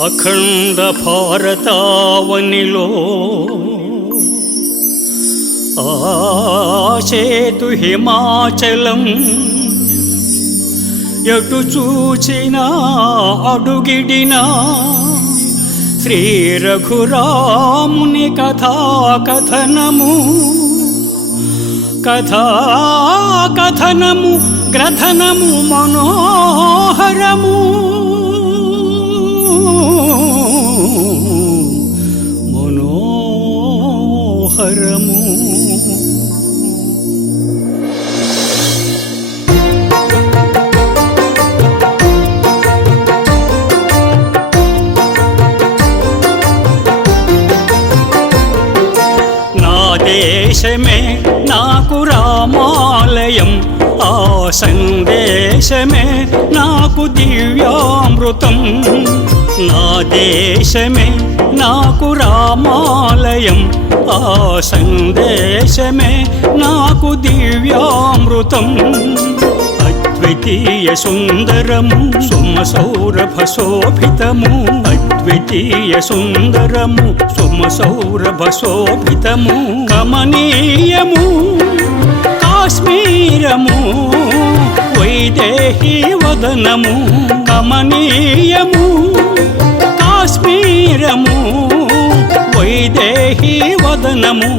అఖండ భారతావనిలో ఆచేతు హిమాచలం ఎటు చూచినా అడుగిడినా శ్రీ రఘురాముని కథా కథనము. కథా కథనము గ్రథనము మనోహరము. మనోహరము. నా దేశమే నాకు రామాలయం. ఆ సందేశమే నాకు దివ్యామృతం. నా దేశమే నాకు రామాలయం. ఆ సందేశమే నాకు దివ్యామృతం. అద్వితీయ సుందరము సుమసౌరభ శోభితము అద్వితీయ సుందరము సుమసౌరభ శోభితము కమనీయము కాశ్మీరము వైదేహీ వదనము. కమనీయము కాశ్మీరము వైదేహి వదనము.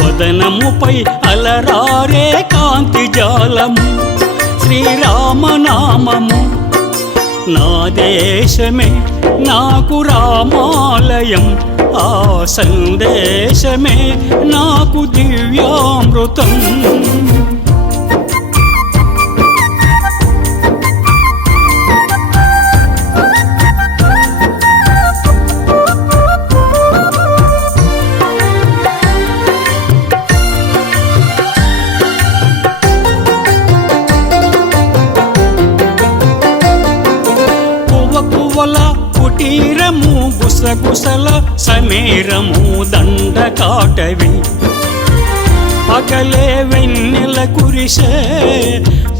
వదనముపై అలరారే కాంతి జాలము శ్రీరామనామము. నా దేశమే నాకు రామాలయం ఆ సందేశమే నాకు దివ్యామృతం. కుటీరము గుసగుసల దండ కాటవి. పగలే వెన్నెల కురిసే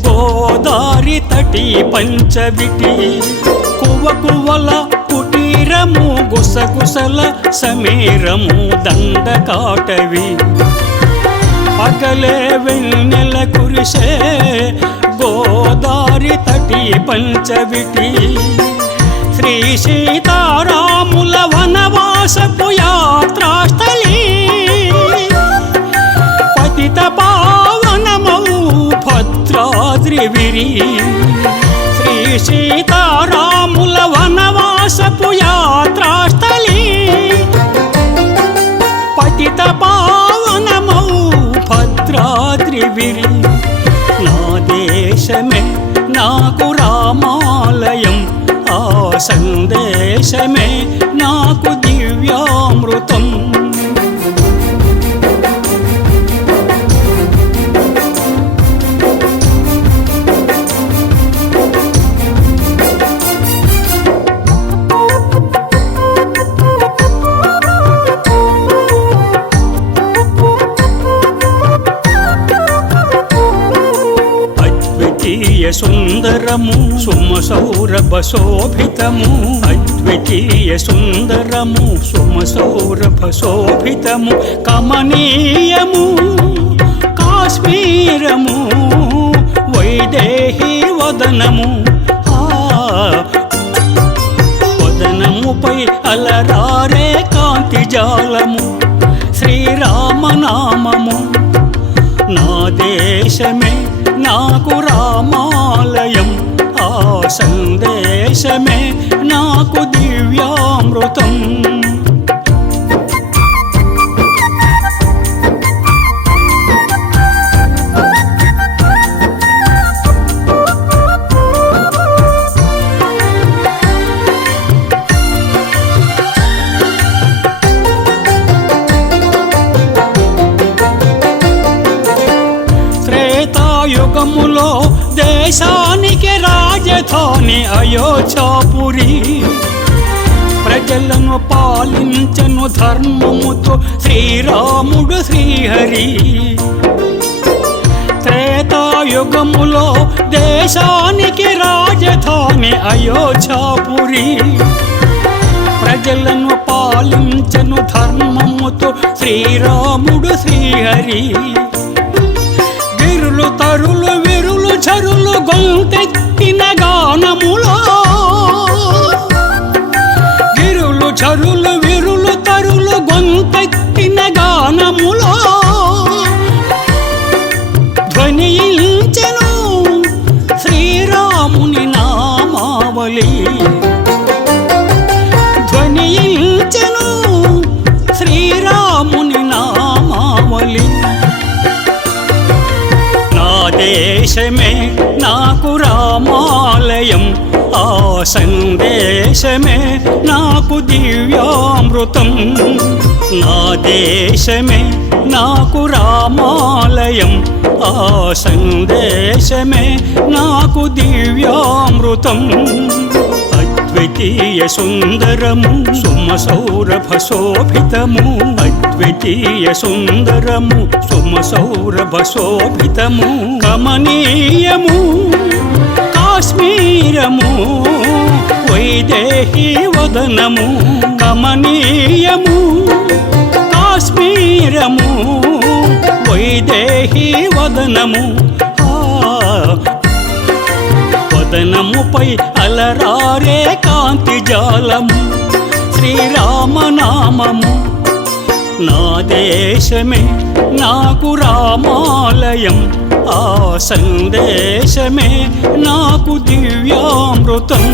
గోదారి తటి పంచవిటి. కువ కువల కుటీరము గుసగుసల సమీరము దండ కాటవి. పగలే వెన్నెల కురిసే గోదారి తటి పంచవిటి. శ్రీ సీతారాముల వనవాసపు యాత్రాస్థలి పతిత పావనమౌ భద్రాద్రివిరి. శ్రీ సీతారాముల వనవాసపు యాత్రాస్థలి పతిత పావనమౌ భద్రాద్రివిరి. నా దేశమే నాకు రామాలయం. సందేశమే. నాకు దివ్యామృతం సుందరము సుమ సౌరభ శోభితము అద్వితీయ సుందరము సుమ సౌరభ శోభితము కమనీయము కాశ్మీరము వైదేహి వదనము వదనముపై అలరారే కాంతి జాలము శ్రీరామనామము నా దేశమే నాకు రామాలయం. ఆ సందేశమే నాకు దివ్యామృతం. యుగములో దేశానికి రాజధాని అయోధ్యాపురి. ప్రజలను పాలించను ధర్మముతో శ్రీరాముడు శ్రీహరి. త్రేతాయుగములో దేశానికి రాజధాని అయోధ్యాపురి. ప్రజలను పాలించను ధర్మముతో శ్రీరాముడు శ్రీహరి. విరులు తరులు విరులు చరులు గొంతెత్తిన గానములో సందేశమే నాకు రామాలయం. ఆ సందేశమే నాకు దివ్యామృతం. నా దేశమే నాకు రామాలయం. ఆ సందేశమే నాకు దివ్యామృతం. అద్వితీయ సుందరము సుమ సౌరభ శోభితము. అద్వితీయ సుందరము సుమ సౌరభ శోభితము. కమనీయము కాశ్మీరము వైదేహి వదనము. కమనీయము కాశ్మీరము వైదేహి వదనము. ఆ అలరారే కాంతి జాలము శ్రీరామనామము. నా దేశమే నాకు రామాలయం ఆ సందేశమే నాకు దివ్యామృతం.